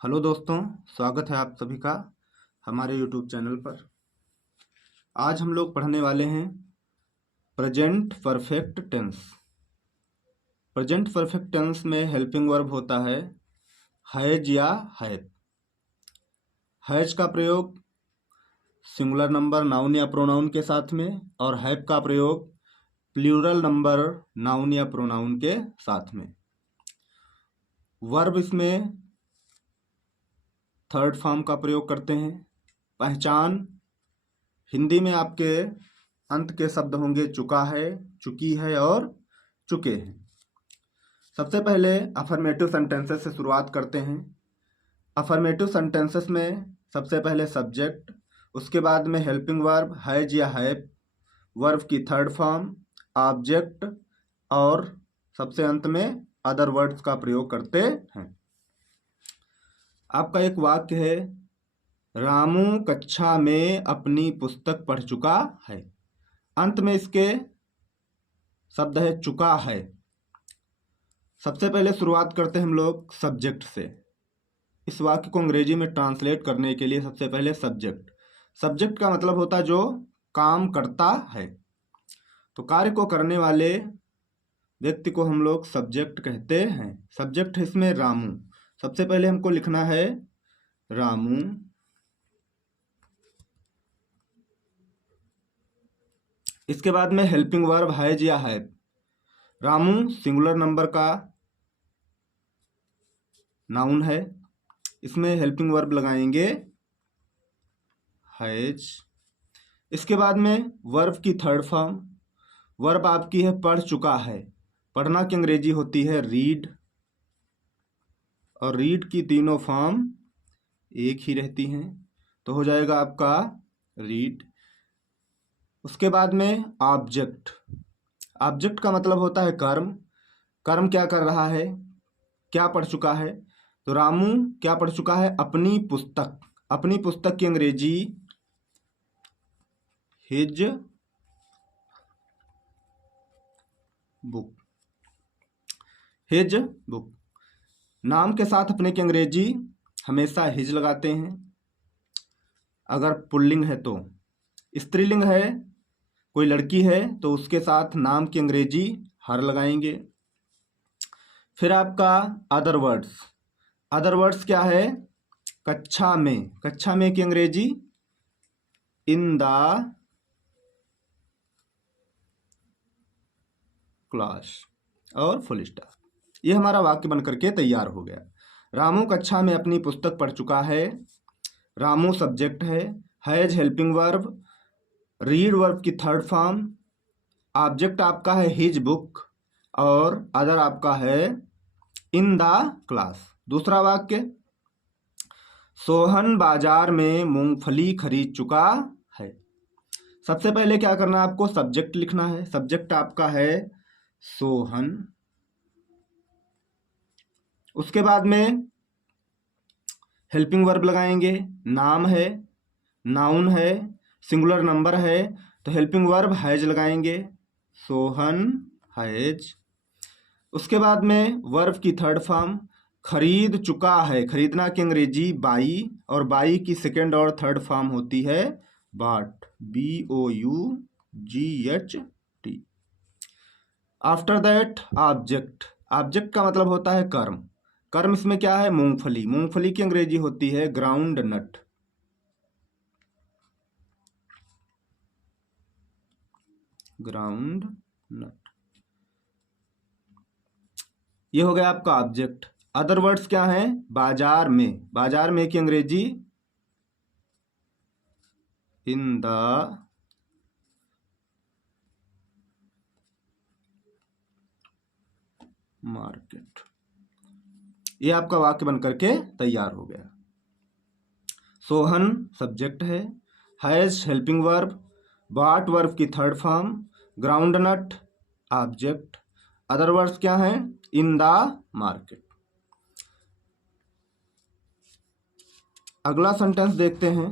Hello दोस्तों, स्वागत है आप सभी का हमारे यूट्यूब चैनल पर। आज हम लोग पढ़ने वाले हैं present perfect tense. Present perfect tense में हेल्पिंग वर्ब होता है हैज या हैव। हैज का प्रयोग सिंगुलर नंबर नाउन या प्रोनाउन के साथ में और हैव का प्रयोग प्लूरल नंबर नाउन या प्रोनाउन के साथ में। वर्ब इसमें थर्ड फॉर्म का प्रयोग करते हैं। पहचान हिंदी में आपके अंत के शब्द होंगे चुका है, चुकी है और चुके हैं। सबसे पहले अफर्मेटिव सेंटेंसेस से शुरुआत करते हैं। अफर्मेटिव सेंटेंसेस में सबसे पहले सब्जेक्ट, उसके बाद में हेल्पिंग वर्ब हैज या हैव, वर्ब की थर्ड फॉर्म, ऑब्जेक्ट और सबसे अंत में अदर वर्ड्स का प्रयोग करते हैं। आपका एक वाक्य है, रामू कक्षा में अपनी पुस्तक पढ़ चुका है। अंत में इसके शब्द है चुका है। सबसे पहले शुरुआत करते हैं हम लोग सब्जेक्ट से। इस वाक्य को अंग्रेजी में ट्रांसलेट करने के लिए सबसे पहले सब्जेक्ट। सब्जेक्ट का मतलब होता है जो काम करता है, तो कार्य को करने वाले व्यक्ति को हम लोग सब्जेक्ट कहते हैं। सब्जेक्ट है इसमें रामू। सबसे पहले हमको लिखना है रामू इसके बाद में हेल्पिंग वर्ब हैज या हैव। रामू सिंगुलर नंबर का नाउन है, इसमें हेल्पिंग वर्ब लगाएंगे हैज। इसके बाद में वर्ब की थर्ड फॉर्म, वर्ब आपकी है पढ़ चुका है। पढ़ना की अंग्रेजी होती है रीड और रीड की तीनों फॉर्म एक ही रहती हैं, तो हो जाएगा आपका रीड। उसके बाद में ऑब्जेक्ट। ऑब्जेक्ट का मतलब होता है कर्म। कर्म क्या कर रहा है, क्या पढ़ चुका है, तो रामू क्या पढ़ चुका है, अपनी पुस्तक। अपनी पुस्तक की अंग्रेजी हिज बुक। His book. नाम के साथ अपने की अंग्रेजी हमेशा हिज लगाते हैं अगर पुल्लिंग है तो। स्त्रीलिंग है, कोई लड़की है, तो उसके साथ नाम की अंग्रेजी हर लगाएंगे। फिर आपका अदर वर्ड्स। अदर वर्ड्स क्या है, कक्षा में। कक्षा में की अंग्रेजी इन द क्लास और फुल स्टॉप। ये हमारा वाक्य बनकर के तैयार हो गया। रामू कक्षा में अपनी पुस्तक पढ़ चुका है। रामू सब्जेक्ट है, has helping verb, read verb की थर्ड फॉर्म, ऑब्जेक्ट आपका है हिज बुक और अदर आपका है इन द क्लास। दूसरा वाक्य, सोहन बाजार में मूंगफली खरीद चुका है। सबसे पहले क्या करना है, आपको सब्जेक्ट लिखना है। सब्जेक्ट आपका है सोहन। उसके बाद में हेल्पिंग वर्ब लगाएंगे। नाम है, नाउन है, सिंगुलर नंबर है, तो हेल्पिंग वर्ब हैज लगाएंगे, सोहन हैज। उसके बाद में वर्ब की थर्ड फॉर्म, खरीद चुका है। खरीदना की अंग्रेजी बाई और बाई की सेकेंड और थर्ड फॉर्म होती है बाट, BOUGHT। After that object. Object का मतलब होता है कर्म। कर्म इसमें क्या है, मूंगफली। मूंगफली की अंग्रेजी होती है ग्राउंड नट। ग्राउंड नट। ये हो गया आपका ऑब्जेक्ट। अदर वर्ड्स क्या हैं, बाजार में। बाजार में की अंग्रेजी इन द मार्केट। ये आपका वाक्य बनकर के तैयार हो गया। सोहन सब्जेक्ट है, has helping verb, but verb की third form, ground nut object, other words क्या हैं, इन द मार्केट। अगला सेंटेंस देखते हैं,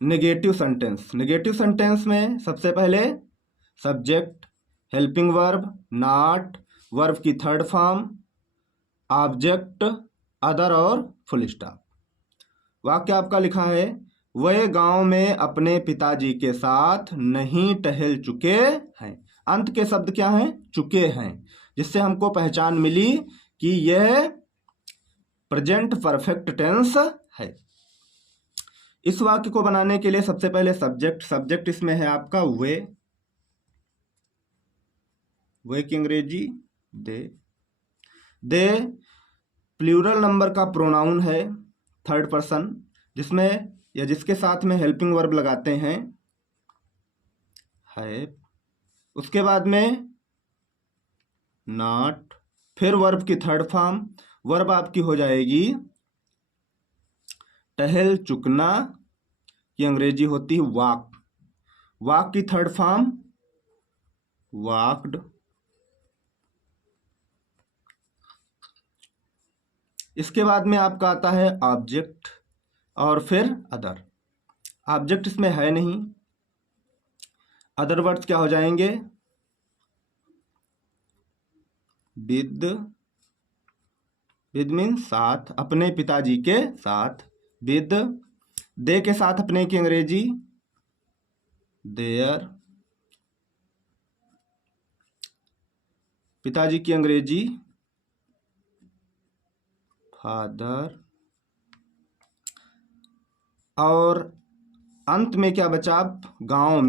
नेगेटिव सेंटेंस। नेगेटिव सेंटेंस में सबसे पहले subject, helping verb, not, verb की थर्ड फॉर्म, ऑब्जेक्ट अदर और फुल स्टॉप। वाक्य आपका लिखा है, वह गांव में अपने पिताजी के साथ नहीं टहल चुके हैं। अंत के शब्द क्या हैं? चुके हैं, जिससे हमको पहचान मिली कि यह प्रेजेंट परफेक्ट टेंस है। इस वाक्य को बनाने के लिए सबसे पहले सब्जेक्ट इसमें है आपका वे की अंग्रेजी दे प्लूरल नंबर का प्रोनाउन है, थर्ड पर्सन, जिसमें या जिसके साथ में हेल्पिंग वर्ब लगाते हैं है। उसके बाद में नॉट, फिर वर्ब की थर्ड फॉर्म, वर्ब आपकी हो जाएगी टहल चुकना की अंग्रेजी होती है वॉक की थर्ड फॉर्म वॉक्ड। इसके बाद में आपका आता है ऑब्जेक्ट और फिर अदर। ऑब्जेक्ट इसमें है नहीं, अदर वर्ड्स क्या हो जाएंगे? विद मीन्स साथ, अपने पिताजी के साथ। विद, दे के साथ अपने की अंग्रेजी देयर, पिताजी की अंग्रेजी फादर, और अंत में क्या बचा? गांव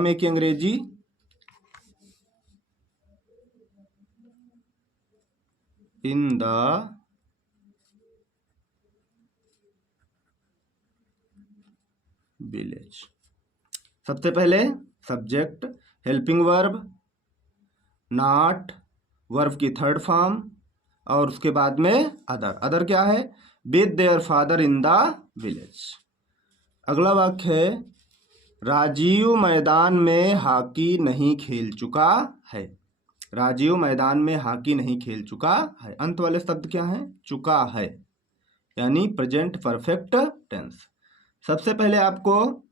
में की अंग्रेजी इन द विलेज। सबसे पहले subject, helping verb, not, verb की थर्ड फॉर्म, और उसके बाद में अदर क्या है? With their father in the village. अगला वाक्य है, राजीव मैदान में हॉकी नहीं खेल चुका है। राजीव मैदान में हॉकी नहीं खेल चुका है। अंत वाले शब्द क्या हैं? चुका है, यानी प्रेजेंट परफेक्ट टेंस। सबसे पहले आपको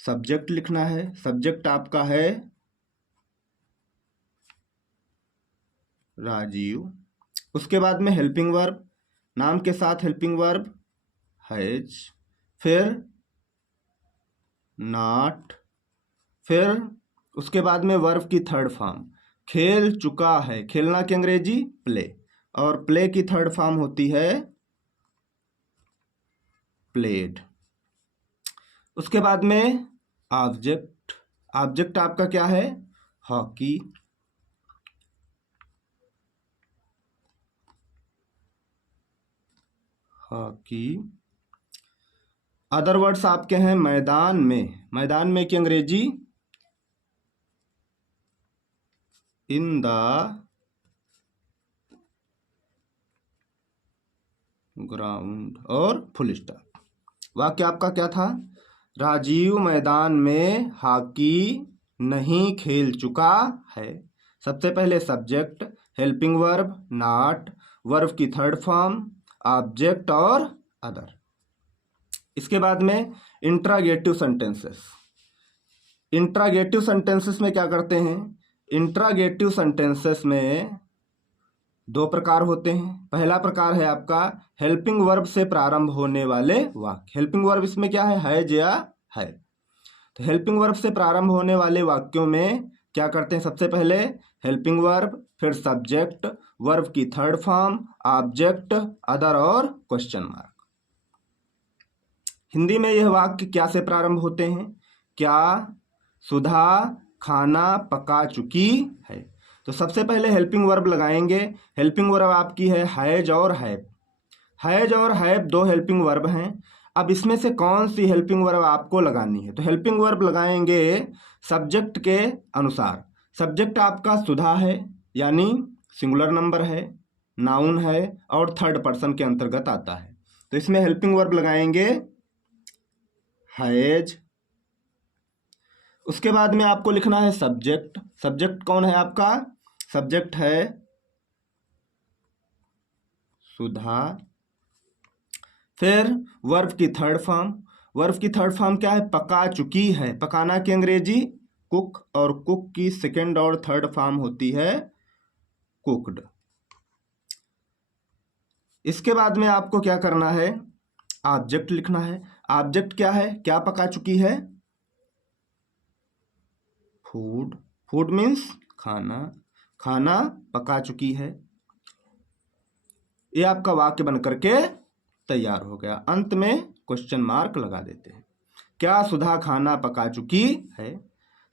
सब्जेक्ट लिखना है। सब्जेक्ट आपका है राजीव। उसके बाद में हेल्पिंग वर्ब, नाम के साथ हेल्पिंग वर्ब हैज, फिर नॉट, फिर उसके बाद में वर्ब की थर्ड फॉर्म खेल चुका है। खेलना की अंग्रेजी प्ले, और प्ले की थर्ड फॉर्म होती है प्लेड। उसके बाद में ऑब्जेक्ट आपका क्या है? हॉकी। अदर वर्ड्स आपके हैं मैदान में की अंग्रेजी इन द ग्राउंड, और फुल स्टॉप। वाक्य आपका क्या था? राजीव मैदान में हॉकी नहीं खेल चुका है। सबसे पहले subject, helping verb, not, verb की थर्ड फॉर्म, ऑब्जेक्ट और अदर। इसके बाद में इंट्रागेटिव सेंटेंसेस में क्या करते हैं? इंट्रागेटिव सेंटेंसेस में दो प्रकार होते हैं। पहला प्रकार है आपका हेल्पिंग वर्ब से प्रारंभ होने वाले वाक्य। हेल्पिंग वर्ब इसमें क्या है या है। तो हेल्पिंग वर्ब से प्रारंभ होने वाले वाक्यों में क्या करते हैं? सबसे पहले हेल्पिंग वर्ब, फिर सब्जेक्ट, वर्ब की थर्ड फॉर्म, ऑब्जेक्ट, अदर और क्वेश्चन मार्क। हिंदी में यह वाक्य क्या से प्रारंभ होते हैं? क्या सुधा खाना पका चुकी है? तो सबसे पहले हेल्पिंग वर्ब लगाएंगे। हेल्पिंग वर्ब आपकी है हैज और हैव। हैज और हैव दो हेल्पिंग वर्ब हैं। अब इसमें से कौन सी हेल्पिंग वर्ब आपको लगानी है? तो हेल्पिंग वर्ब लगाएंगे सब्जेक्ट के अनुसार। सब्जेक्ट आपका सुधा है, यानी सिंगुलर नंबर है, नाउन है और थर्ड पर्सन के अंतर्गत आता है। तो इसमें हेल्पिंग वर्ब लगाएंगे हैज। उसके बाद में आपको लिखना है सब्जेक्ट। सब्जेक्ट कौन है आपका? सब्जेक्ट है सुधा। फिर वर्ब की थर्ड फॉर्म। वर्ब की थर्ड फॉर्म क्या है? पका चुकी है। पकाना की अंग्रेजी कुक, और कुक की सेकेंड और थर्ड फॉर्म होती है कुक्ड। इसके बाद में आपको क्या करना है, ऑब्जेक्ट लिखना है। ऑब्जेक्ट क्या है, क्या पका चुकी है, फूड। फूड मीन्स खाना, खाना पका चुकी है। ये आपका वाक्य बन करके तैयार हो गया। अंत में क्वेश्चन मार्क लगा देते हैं। क्या सुधा खाना पका चुकी है,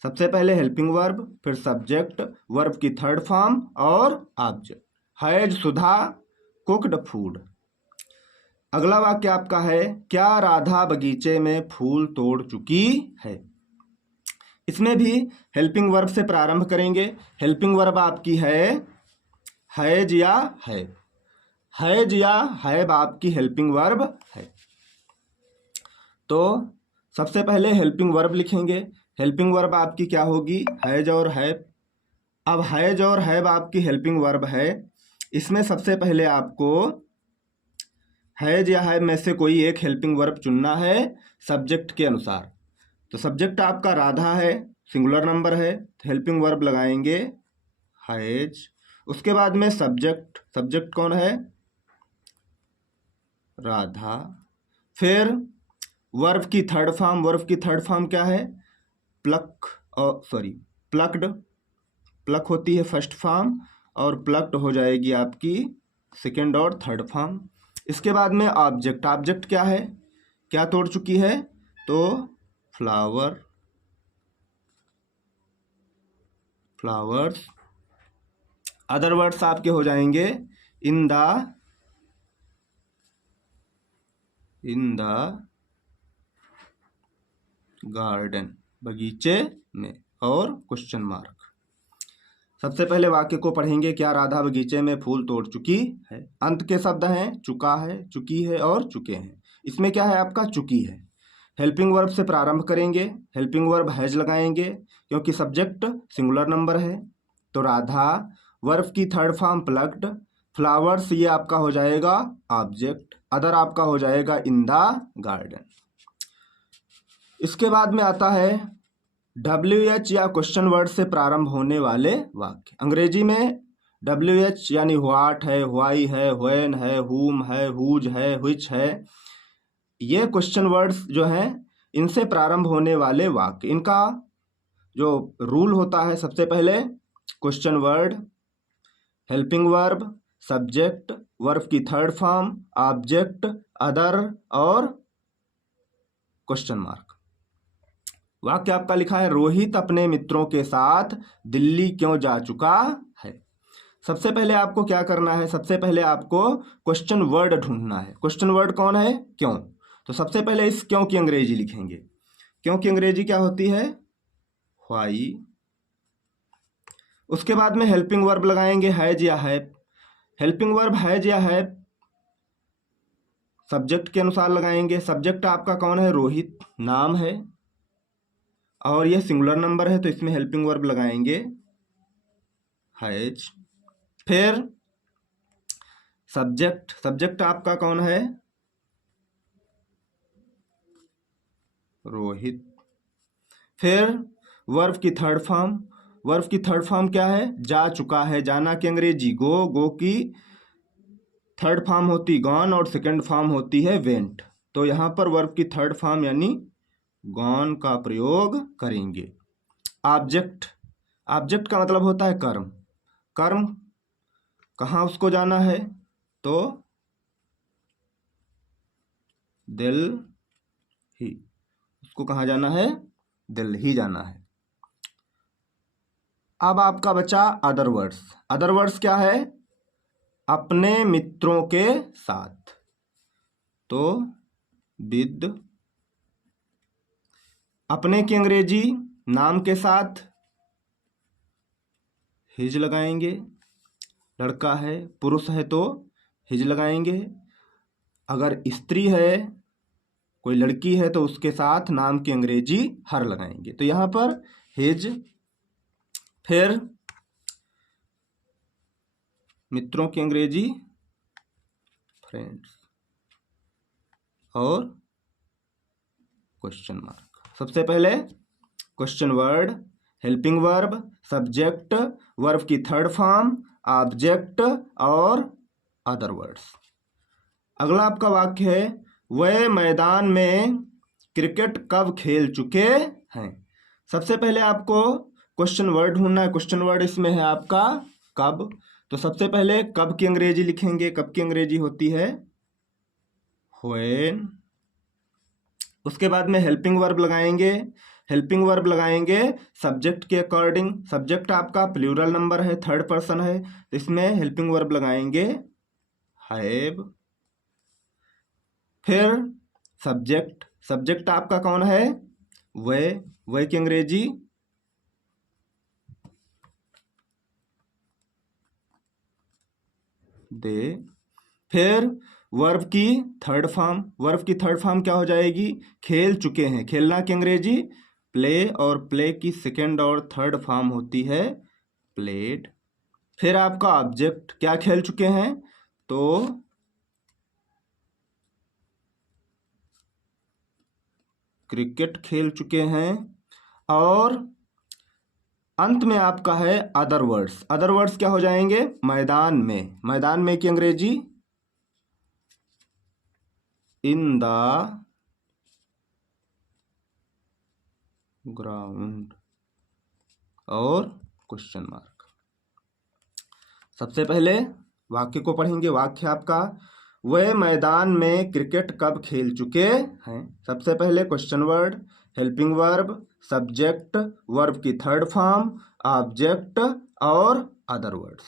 सबसे पहले हेल्पिंग वर्ब, फिर सब्जेक्ट, वर्ब की थर्ड फॉर्म और object. Has Sudha cooked food. अगला वाक्य आपका है, क्या राधा बगीचे में फूल तोड़ चुकी है। इसमें भी हेल्पिंग वर्ब से प्रारंभ करेंगे। हेल्पिंग वर्ब आपकी हैज या है। हैज या हैव आपकी हेल्पिंग वर्ब है। तो सबसे पहले हेल्पिंग वर्ब लिखेंगे। हेल्पिंग वर्ब आपकी क्या होगी, हैज और हैव। अब हैज और हैव आपकी हेल्पिंग वर्ब है। इसमें सबसे पहले आपको हैज या हैव में से कोई एक हेल्पिंग वर्ब चुनना है सब्जेक्ट के अनुसार। तो सब्जेक्ट आपका राधा है, सिंगुलर नंबर है, तो हेल्पिंग वर्ब लगाएंगे हैज। उसके बाद में सब्जेक्ट, सब्जेक्ट कौन है, राधा। फिर वर्ब की थर्ड फॉर्म, वर्ब की थर्ड फॉर्म क्या है, प्लक और प्लक्ड। प्लक होती है फर्स्ट फॉर्म और प्लक्ड हो जाएगी आपकी सेकेंड और थर्ड फॉर्म। इसके बाद में ऑब्जेक्ट, ऑब्जेक्ट क्या है, क्या तोड़ चुकी है, तो फ्लावर, फ्लावर्स। अदर वर्ड्स आपके हो जाएंगे इन द गार्डन, बगीचे में, और क्वेश्चन मार्क। सबसे पहले वाक्य को पढ़ेंगे, क्या राधा बगीचे में फूल तोड़ चुकी है। अंत के शब्द हैं चुका है, चुकी है और चुके हैं। इसमें क्या है आपका चुकी है। हेल्पिंग वर्ब से प्रारंभ करेंगे। हेल्पिंग वर्ब हैज लगाएंगे क्योंकि सब्जेक्ट सिंगुलर नंबर है। तो राधा, वर्ब की थर्ड फॉर्म प्लग्ड, फ्लावर्स ये आपका हो जाएगा ऑब्जेक्ट, अदर आपका हो जाएगा इन द गार्डन। इसके बाद में आता है WH या क्वेश्चन वर्ड से प्रारंभ होने वाले वाक्य। अंग्रेजी में WH यानी व्हाट है, व्हाई है, व्हेन है, हुम है, हुज है, व्हिच है, ये क्वेश्चन वर्ड्स जो हैं इनसे प्रारंभ होने वाले वाक्य। इनका जो रूल होता है, सबसे पहले question word, helping verb, subject, verb की थर्ड फॉर्म, ऑब्जेक्ट, अदर और क्वेश्चन मार्क। वाक्य आपका लिखा है, रोहित अपने मित्रों के साथ दिल्ली क्यों जा चुका है। सबसे पहले आपको क्या करना है, सबसे पहले आपको क्वेश्चन वर्ड ढूंढना है। क्वेश्चन वर्ड कौन है, क्यों। तो सबसे पहले इस क्यों की अंग्रेजी लिखेंगे। क्यों की अंग्रेजी क्या होती है, व्हाई। उसके बाद में हेल्पिंग वर्ब लगाएंगे हैज या हैव। हेल्पिंग वर्ब हैज या हैव सब्जेक्ट के अनुसार लगाएंगे। सब्जेक्ट आपका कौन है, रोहित नाम है और यह सिंगुलर नंबर है, तो इसमें हेल्पिंग वर्ब लगाएंगे हैज। फिर सब्जेक्ट, सब्जेक्ट आपका कौन है, रोहित। फिर वर्ब की थर्ड फॉर्म, वर्ब की थर्ड फॉर्म क्या है, जा चुका है। जाना की अंग्रेजी गो, गो की थर्ड फॉर्म होती गॉन और सेकंड फॉर्म होती है वेंट। तो यहाँ पर वर्ब की थर्ड फॉर्म यानी गॉन का प्रयोग करेंगे। ऑब्जेक्ट, ऑब्जेक्ट का मतलब होता है कर्म। कर्म कहाँ उसको जाना है, तो दिल्ली, उसको कहाँ जाना है, दिल्ली जाना है। अब आपका बचा अदर वर्ड्स। अदर वर्ड्स क्या है, अपने मित्रों के साथ, तो विद। अपने की अंग्रेजी नाम के साथ हिज लगाएंगे। लड़का है, पुरुष है तो हिज लगाएंगे। अगर स्त्री है, कोई लड़की है, तो उसके साथ नाम की अंग्रेजी हर लगाएंगे। तो यहाँ पर हिज। फिर मित्रों की अंग्रेजी फ्रेंड्स और क्वेश्चन मार्क। सबसे पहले question word, helping verb, subject, verb की थर्ड फॉर्म, ऑब्जेक्ट और अदर वर्ड्स। अगला आपका वाक्य है वह मैदान में क्रिकेट कब खेल चुके हैं। सबसे पहले आपको क्वेश्चन वर्ड ढूंढना है। क्वेश्चन वर्ड इसमें है आपका कब। तो सबसे पहले कब की अंग्रेजी लिखेंगे। कब की अंग्रेजी होती है व्हेन। उसके बाद में हेल्पिंग वर्ब लगाएंगे। हेल्पिंग वर्ब लगाएंगे सब्जेक्ट के अकॉर्डिंग। सब्जेक्ट आपका प्लूरल नंबर है, थर्ड पर्सन है, तो इसमें हेल्पिंग वर्ब लगाएंगे हैव। फिर सब्जेक्ट, सब्जेक्ट आपका कौन है वह की अंग्रेजी दे। फिर वर्ब की थर्ड फॉर्म, वर्ब की थर्ड फॉर्म क्या हो जाएगी खेल चुके हैं। खेलना की अंग्रेजी प्ले, और प्ले की सेकेंड और थर्ड फॉर्म होती है प्लेड। फिर आपका ऑब्जेक्ट क्या खेल चुके हैं तो क्रिकेट खेल चुके हैं। और अंत में आपका है अदर वर्ड्स। अदर वर्ड्स क्या हो जाएंगे मैदान में। मैदान में की अंग्रेजी इन द ग्राउंड और क्वेश्चन मार्क। सबसे पहले वाक्य को पढ़ेंगे। वाक्य आपका वह मैदान में क्रिकेट कब खेल चुके हैं। सबसे पहले question word, helping verb, subject, verb की थर्ड फॉर्म, ऑब्जेक्ट और अदर वर्ड्स।